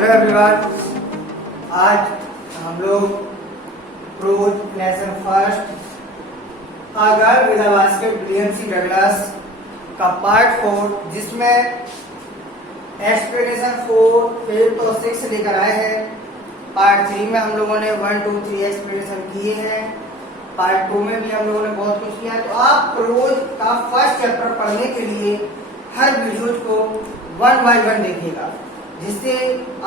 Hello everyone, आज हम लोग prose lesson first a girl with a basket William C Douglas का part 4 जिसमें एक्सप्लेनेशन 4, 5 और 6 लेकर आए हैं। पार्ट 3 में हम लोगों ने 1, 2, 3 एक्सप्लेनेशन किए हैं। पार्ट 2 में भी हम लोगों ने बहुत कुछ किया है। तो आप प्रोज का फर्स्ट चैप्टर पढ़ने के लिए हर वीडियो को 1 बाय 1 देखिएगा, जिससे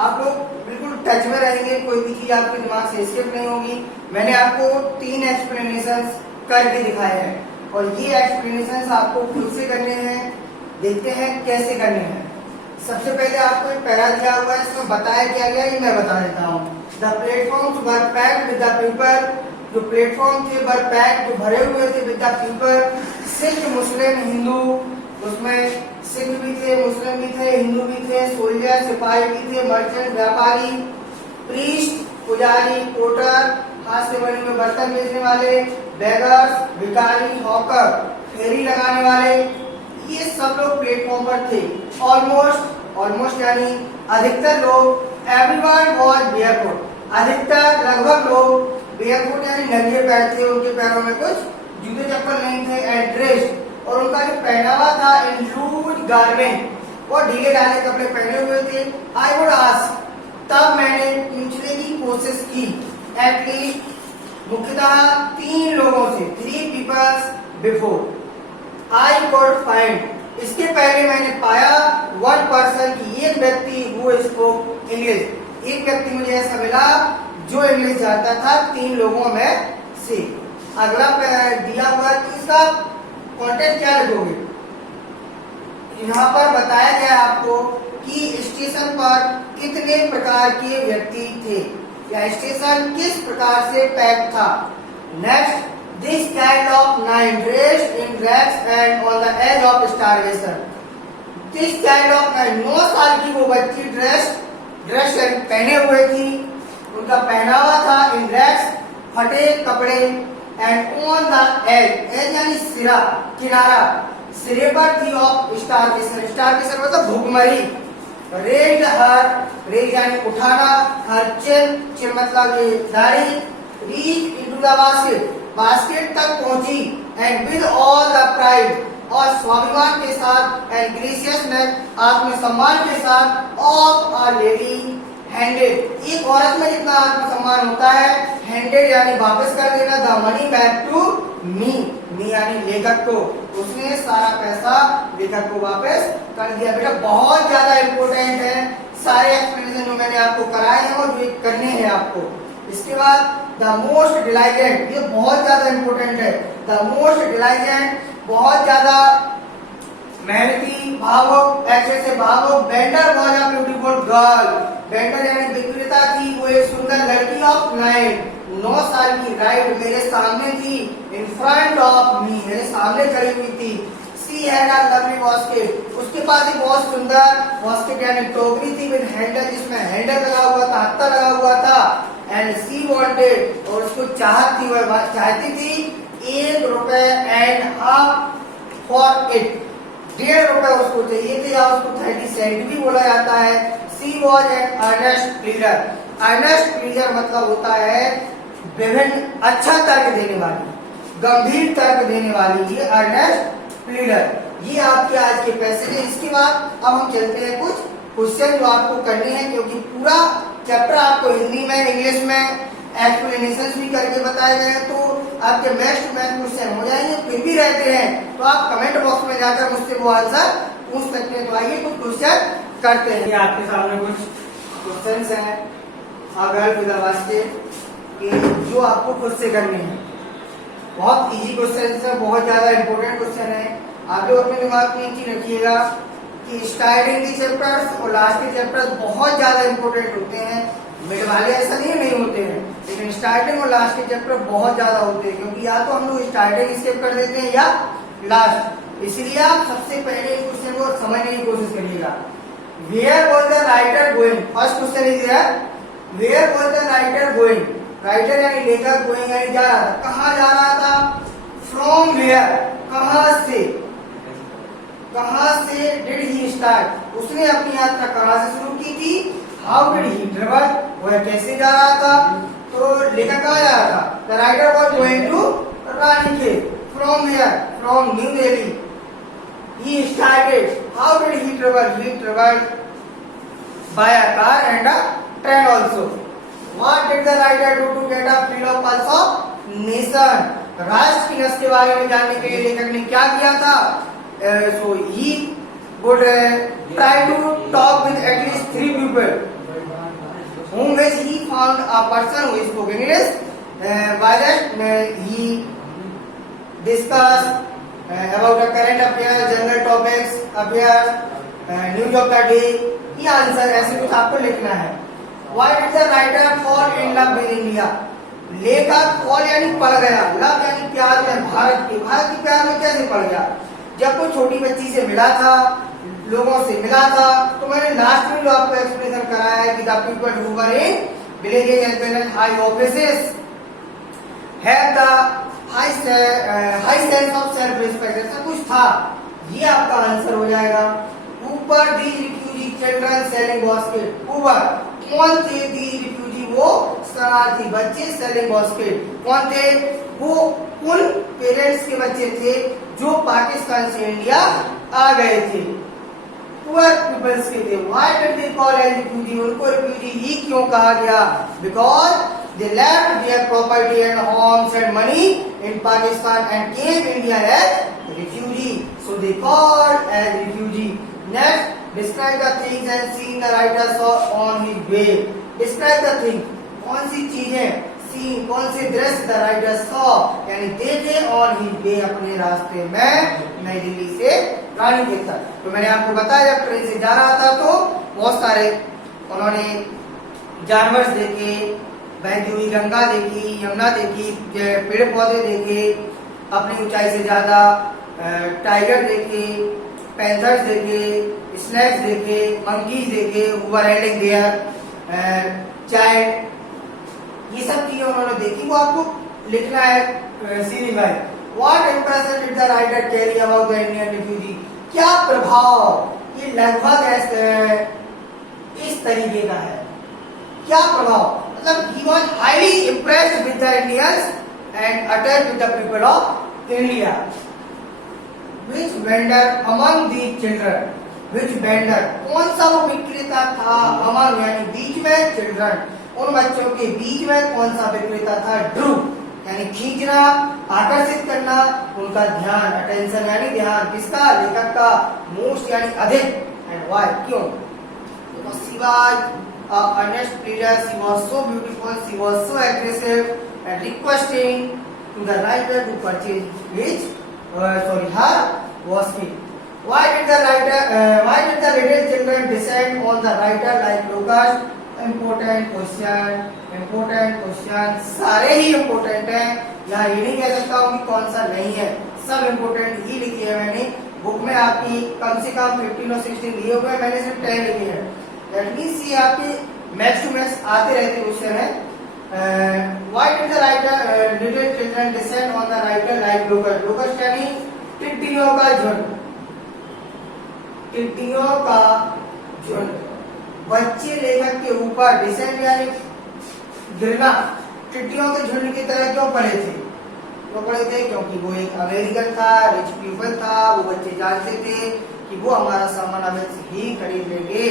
आप लोग बिल्कुल टच में रहेंगे, कोई भी चीज आपके दिमाग से स्किप नहीं होगी। मैंने आपको 3 एक्सप्लेनेशंस करके दिखाए हैं और ये एक्सप्लेनेशंस आपको खुद से करने हैं। देखते हैं कैसे करने हैं। सबसे पहले आपको एक पैरा दिया हुआ है, इसमें बताया क्या गया ये मैं बता देता हूँ। The platforms were packed with the people, जो प्लेटफॉर्म थे वर पैक्ड, जो भरे हुए थे विद द पीपल, सिख, मुस्लिम, हिंदू, उसमें सिख भी थे, मुस्लिम भी थे, हिंदू भी थे, सोल्जर, सिपाही भी थे, मर्चेंट, व्यापारी, प्रीस्ट, पुजारी, पोर्टर, हाथ से बने हुए बर्तन बेचने वाले, बेगर्स, भिखारी, हॉकर, फेरी लगाने वाले, ये सब लोग प्लेटफॉर्म पर थे। ऑलमोस्ट यानी अधिकतर लोग, एवरीवन वाज बेयरफुट, अधिकतर लगभग लोग बेयरफुट यानी नंगे पैर थे, उनके पैरों में कुछ जूते चप्पल नहीं थे। एड्रेस और उनका जो पहनावा था इन लूज गारमेंट और ढीले ढाले कपड़े पहने हुए थे। आई वुड आस्क, तब मैंने पूछने की कोशिश की, एटलीस्ट मुख्यतः 3 लोगों से, 3 peoples before I could find, इसके पहले मैंने पाया 1 पर्सन की, एक व्यक्ति हु स्पोक इंग्लिश, एक व्यक्ति मुझे ऐसा मिला जो इंग्लिश जानता था 3 लोगों में से। अगला दिया हुआ कि इसका कॉन्टेक्ट क्या लिखोगे, यहाँ पर बताया गया आपको कि स्टेशन पर कितने प्रकार के व्यक्ति थे या स्टेशन किस प्रकार से पैक था। Next, this kind of 9 dressed in rags and on the edge of starvation, this kind of 9 साल की वो बच्ची ड्रेस पहने हुए थी, उनका पहनावा था इन रैक्स, फटे कपड़े, एंड ऑन द एज यानी सिरा, किनारा, सिरे पर थी ऑफ स्टारवेशन मतलब भूखमरी। रेज यानी उठाना, हर चिन मतलब ये दाढ़ी, रीच इनटू द बास्केट तक पहुंची, and with all the pride और स्वाभिमान के साथ, एंड ग्रेसियसनेस आत्मसम्मान के साथ, ऑफ अ लेडी हैंडेड, एक औरत में जितना आत्मसम्मान होता है, हैंडेड यानी वापस कर देना, the money back to me यानी लेखक को, उसने सारा पैसा लेखक को वापस कर दिया। बेटा बहुत ज्यादा इंपॉर्टेंट है, सारे एक्सप्लेनेशन जो मैंने आपको कराए हैं और जो करने हैं आपको। इसके बाद द मोस्ट डिलाइटेड, ये बहुत ज्यादा इंपॉर्टेंट है। द मोस्ट डिलाइटेड, बहुत ज्यादा मेहनती, भावुक, एक्सेसिव भावुक, vendor was a beautiful girl, vendor यानी विक्रेता थी, वो एक सुंदर लड़की ऑफ 9 साल की, राइट मेरे सामने थी, इन फ्रंट ऑफ मी मेरे सामने खड़ी हुई थी। She had a lovely basket, उसके पास एक बहुत सुंदर बास्केट यानी टोकरी थी, विद हैंडल, जिसमें हैंडल लगा हुआ था, हत्था लगा हुआ था, एंड सी वांटेड, और उसको चाहत थी, वह चाहती थी ₹1.5 फॉर इट, ₹1.5 उसको चाहिए थे, या उसको 30 सेंट भी बोला जाता है। She was an earnest pleader, earnest pleader मतलब होता है विभिन्न अच्छा तर्क देने वाली, गंभीर तर्क देने वाली, ये अर्नेस्ट प्लीडर। ये आपके आज के पैसेज है। इसके बाद अब हम चलते हैं कुछ क्वेश्चन जो आपको करने हैं, क्योंकि पूरा चैप्टर आपको हिंदी में, इंग्लिश में एक्सप्लेनेशन भी करके बताए गए हैं, तो आपके मैच टू मैच क्वेश्चन हो जाएंगे। फिर भी रहते हैं तो आप कमेंट बॉक्स में जाकर मुझसे वो आंसर पूछ सकते हैं। तो आइए कुछ क्वेश्चन करते हैं। आपके सामने कुछ क्वेश्चंस हैं अगर बास्केट के, जो आपको खुद से करने हैं। बहुत इजी क्वेश्चंस है, बहुत ज्यादा इंपॉर्टेंट क्वेश्चन है। आप लोग अपने दिमाग में एक चीज रखिएगा कि स्टार्टिंग के चैप्टर्स और लास्ट के चैप्टर्स बहुत ज्यादा इंपॉर्टेंट होते हैं। मिड वाले ऐसा नहीं होते हैं, लेकिन स्टार्टिंग और लास्ट के चैप्टर बहुत ज्यादा होते हैं, क्योंकि या तो हम लोग स्टार्टिंग स्किप कर देते हैं या लास्ट। इसलिए आप सबसे पहले क्वेश्चन को समझने की कोशिश करिएगा। Where was the writer going, first question is here, where was the writer going, writer यानी लेखक, गोइंग यानी जा रहा था, कहाँ जा रहा था, फ्रॉम वेयर कहाँ से डिड ही स्टार्ट, उसने अपनी यात्रा कहाँ से शुरू की थी, हाउ डिड ही ट्रेवल, वह कैसे जा रहा था, तो लेकर कहाँ जा रहा था, the writer was going to Ranikhet, from here, from New Delhi, he started, how did he travel, he traveled by a car and a train also. What did the writer do to get a feel of pulse of nation, राष्ट्र की नस के बारे में जानने के लिए लेखक ने क्या किया था, so he would try to talk with at least 3 people whom he found a person who spoke English, by that he discussed about the current affairs, general topics, affairs, news of the day, ये answer ऐसे कुछ आपको लिखना है। Why did the writer fall in love with India? लेखक fall यानी पड़ गया, लव यानी प्यार में, भारत के प्यार में कैसे पड़ गया, जब कोई छोटी बच्ची से मिला था, लोगों से मिला था, तो मैंने लास्ट में जो आपको एक्सप्लेनेशन कराया है कि the people who were in villages as well as high offices have the high sense of self respect, ऐसा कुछ था, ये आपका आंसर हो जाएगा। ऊपर दी रिफ्यूजी चिल्ड्रन सेलिंग बास्केट, ऊपर कौन थे दी रिफ्यूजी, वो शरणार्थी बच्चे सेलिंग बास्केट, कौन थे, वो उन पेरेंट्स के बच्चे थे जो पाकिस्तान से इंडिया आ गए थे, पुअर पीपल्स के थे। Why did they call as refugee, उनको रिफ्यूजी ही क्यों कहा गया, because they left their property and homes and money in Pakistan and came India as refugee, so they called as refugee. Next, describe the things and scenes the writer saw on his way. Describe the thing, कौन सी चीजें, scene, कौन से दृश्य the writer saw यानी देखे on his way, अपने रास्ते में नई दिल्ली से रानीखेत तक। तो मैंने आपको बताया जब ट्रेन से जा रहा था तो बहुत सारे उन्होंने जानवर देखे, बहती हुई गंगा देखी, यमुना देखी, पेड़ पौधे देखे, अपनी ऊंचाई से ज्यादा टाइगर देखे, पैंथर्स देखे, स्नैक्स देखे, मंकीज देखे, ओवर राइडिंग देयर चाइल्ड, ये सब चीजें उन्होंने देखी, वो आपको लिखना है series wise. What impression did the writer carry about the Indian refugee, क्या प्रभाव, ये लगभग इस तरीके का है, क्या प्रभाव, मतलब he was highly impressed with the Indians and attached with the people of India. Which vendor among these children, which vendor, कौन सा वो विक्रेता था, among यानी बीच में, children उन बच्चों के बीच में कौन सा विक्रेता था, drew यानी खींचना, आकर्षित करना, उनका ध्यान, attention यानी ध्यान, किसका, लेखक का, most यानी अधिक, and why क्यों, because she was earnest pleader, she was so beautiful, she was so aggressive and requesting to the writer to purchase his her basket. Why did the little children descend on the writer like locusts? Important question, सारे ही important हैं, यहाँ ये नहीं कह सकता हूँ कि कौन सा नहीं है, सब important ही लिखी है मैंने, बुक में आपकी कम से कम 15 और 16 दिए हुए हैं, मैंने सिर्फ 10 लिखे हैं। That means ये आपके मैच टू मैच आते रहते उस समय। Why did the writer little children descend on the writer like locusts? Locusts यानी टिड्डियों का झुंड, टिड्डियों का झुंड, बच्चे लेखक के ऊपर डिसेंड यानी गिरना, टिड्डियों के झुंड की तरह क्यों पड़े थे, क्यों पड़े थे, क्योंकि वो एक अमेरिकन था, रिच पीपल था, वो बच्चे जानते थे कि वो हमारा सामान हमें ही खरीद लेंगे।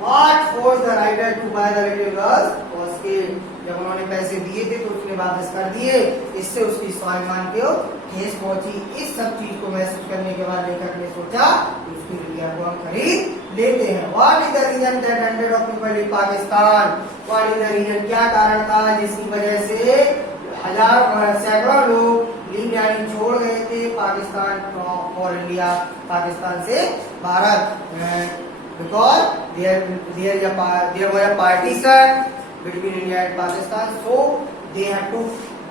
What forced the writer to buy the little girl's basket? जब उन्होंने पैसे दिए थे तो उसने वापस कर दिए, इससे उसकी स्वाभिमान को ठेस पहुंची। इस सब चीज को महसूस करने के बाद लेखक ने सोचा कि उसकी रिया को हम खरीद लेते हैं। What is the reason that hundreds of people in Pakistan? What is the reason? क्या कारण था जिसकी वजह से सैकड़ों लोग लीव यानी छोड़ गए थे पाकिस्तान और इंडिया, पाकिस्तान से Bharat, because there was a partition between India and Pakistan, so they have to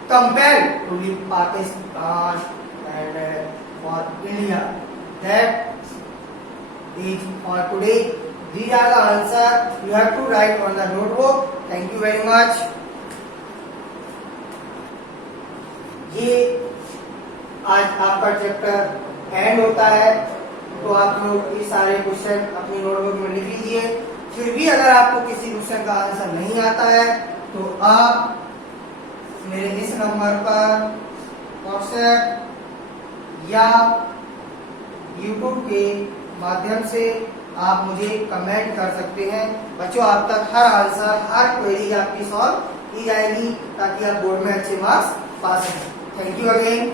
compel to leave Pakistan and for India. That is for today. These are the answer you have to write on the notebook. Thank you very much. ये आज आपका chapter and होता है। तो आप लोग ये सारे क्वेश्चन अपनी नोटबुक में लिख लीजिए। फिर भी अगर आपको किसी क्वेश्चन का आंसर नहीं आता है तो आप मेरे इस नंबर पर व्हाट्सएप या यूट्यूब के माध्यम से आप मुझे कमेंट कर सकते हैं। बच्चों, आप तक हर आंसर, हर क्वेरी आपकी सॉल्व की जाएगी ताकि आप बोर्ड में अच्छे मार्क्स पा सकें। Thank you again.